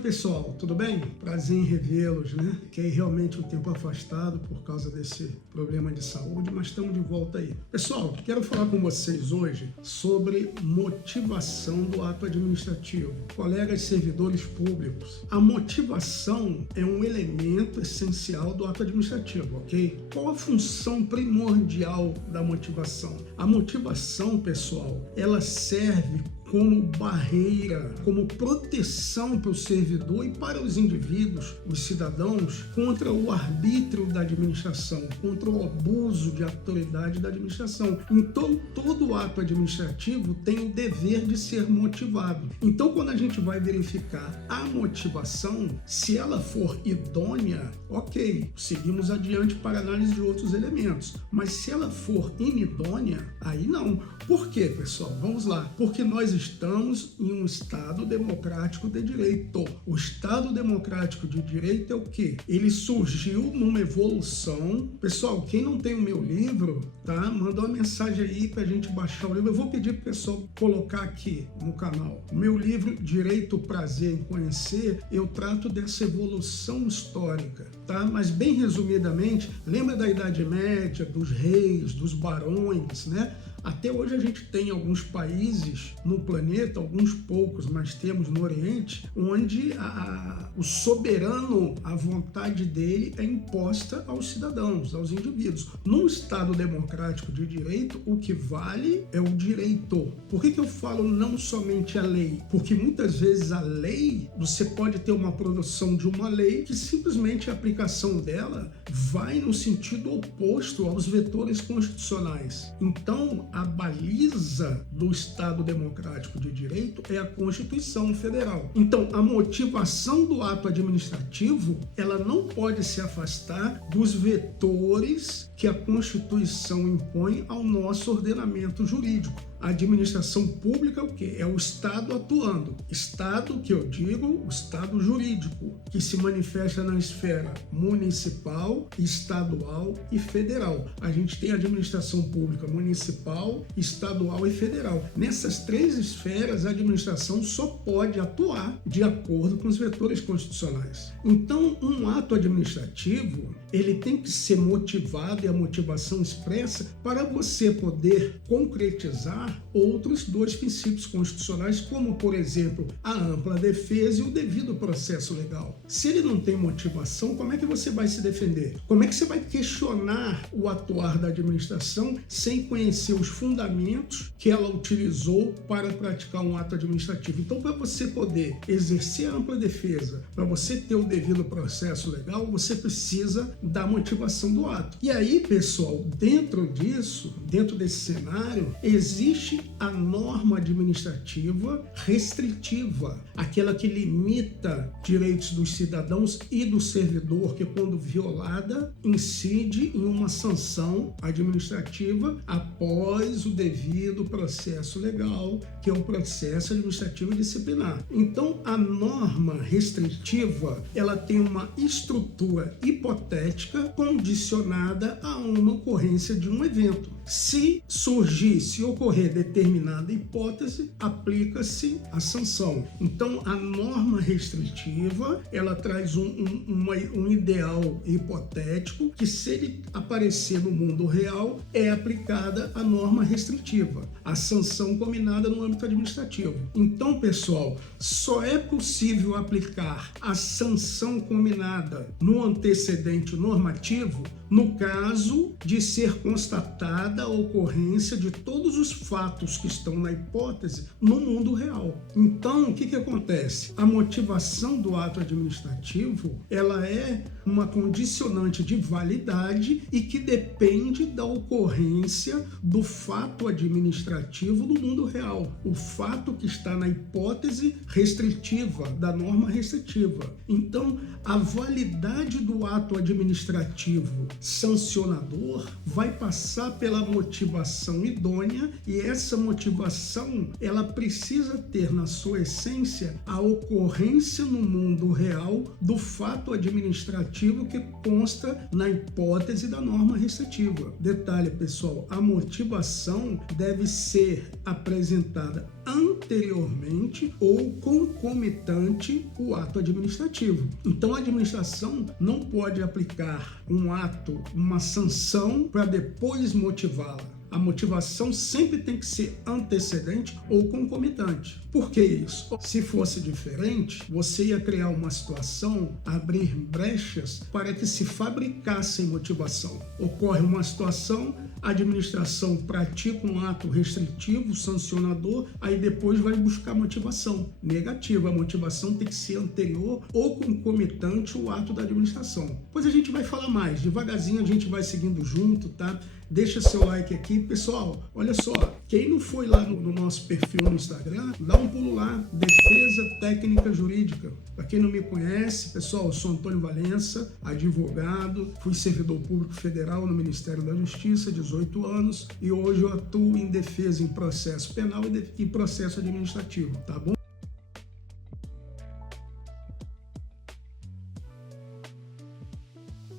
pessoal, tudo bem? Prazer em revê-los, né? Fiquei realmente um tempo afastado por causa desse problema de saúde, mas estamos de volta aí. Pessoal, quero falar com vocês hoje sobre motivação do ato administrativo. Colegas servidores públicos, a motivação é um elemento essencial do ato administrativo, ok? Qual a função primordial da motivação? A motivação, pessoal, ela serve como barreira, como proteção para o servidor e para os indivíduos, os cidadãos, contra o arbítrio da administração, contra o abuso de autoridade da administração. Então, todo ato administrativo tem o dever de ser motivado. Então, quando a gente vai verificar a motivação, se ela for idônea, ok, seguimos adiante para análise de outros elementos. Mas se ela for inidônea, aí não. Por quê, pessoal? Vamos lá. Porque nós estamos em um Estado democrático de direito. O Estado democrático de direito é o quê? Ele surgiu numa evolução. Pessoal, quem não tem o meu livro, tá? Manda uma mensagem aí pra gente baixar o livro. Eu vou pedir pro pessoal colocar aqui no canal. O meu livro, Direito, Prazer em Conhecer, eu trato dessa evolução histórica, tá? Mas bem resumidamente, lembra da Idade Média, dos reis, dos barões, né? Até hoje a gente tem alguns países no planeta, alguns poucos, mas temos no Oriente, onde o soberano, a vontade dele é imposta aos cidadãos, aos indivíduos. Num Estado democrático de direito, o que vale é o direito. Por que eu falo não somente a lei? Porque muitas vezes a lei, você pode ter uma produção de uma lei que simplesmente a aplicação dela vai no sentido oposto aos vetores constitucionais. Então, a baliza do Estado democrático de direito é a Constituição Federal. Então, a motivação do ato administrativo, ela não pode se afastar dos vetores que a Constituição impõe ao nosso ordenamento jurídico. A administração pública é o quê? É o Estado atuando. Estado, que eu digo, o Estado jurídico, que se manifesta na esfera municipal, estadual e federal. A gente tem a administração pública municipal, estadual e federal. Nessas três esferas, a administração só pode atuar de acordo com os vetores constitucionais. Então, um ato administrativo, ele tem que ser motivado, e a motivação expressa para você poder concretizar outros dois princípios constitucionais, como, por exemplo, a ampla defesa e o devido processo legal. Se ele não tem motivação, como é que você vai se defender? Como é que você vai questionar o atuar da administração sem conhecer os fundamentos que ela utilizou para praticar um ato administrativo? Então, para você poder exercer a ampla defesa, para você ter o devido processo legal, você precisa da motivação do ato. E aí, pessoal, dentro disso, dentro desse cenário, existe a norma administrativa restritiva, aquela que limita direitos dos cidadãos e do servidor, que quando violada, incide em uma sanção administrativa após o devido processo legal, que é o processo administrativo disciplinar. Então, a norma restritiva, ela tem uma estrutura hipotética condicionada a uma ocorrência de um evento. Se ocorrer determinada hipótese, aplica-se a sanção. Então, a norma restritiva, ela traz um ideal hipotético que, se ele aparecer no mundo real, é aplicada a norma restritiva, a sanção combinada no âmbito administrativo. Então, pessoal, só é possível aplicar a sanção combinada no antecedente normativo no caso de ser constatada a ocorrência de todos os fatos que estão na hipótese no mundo real. Então, o que acontece? A motivação do ato administrativo, ela é uma condicionante de validade e que depende da ocorrência do fato administrativo no mundo real. O fato que está na hipótese restritiva, da norma restritiva. Então, a validade do ato administrativo sancionador vai passar pela motivação idônea, e essa motivação, ela precisa ter na sua essência a ocorrência no mundo real do fato administrativo que consta na hipótese da norma restritiva. Detalhe, pessoal, a motivação deve ser apresentada anteriormente ou concomitante o ato administrativo. Então, a administração não pode aplicar um ato, uma sanção, para depois motivá-la. A motivação sempre tem que ser antecedente ou concomitante. Por que isso? Se fosse diferente, você ia criar uma situação, abrir brechas para que se fabricasse motivação. Ocorre uma situação, a administração pratica um ato restritivo, sancionador, aí depois vai buscar motivação negativa. A motivação tem que ser anterior ou concomitante ao ato da administração. Depois a gente vai falar mais, devagarzinho a gente vai seguindo junto, tá? Deixa seu like aqui. Pessoal, olha só, quem não foi lá no nosso perfil no Instagram, dá um pulo lá, Defesa Técnica Jurídica. Para quem não me conhece, pessoal, eu sou Antônio Valença, advogado, fui servidor público federal no Ministério da Justiça, 18 anos, e hoje eu atuo em defesa em processo penal e processo administrativo, tá bom?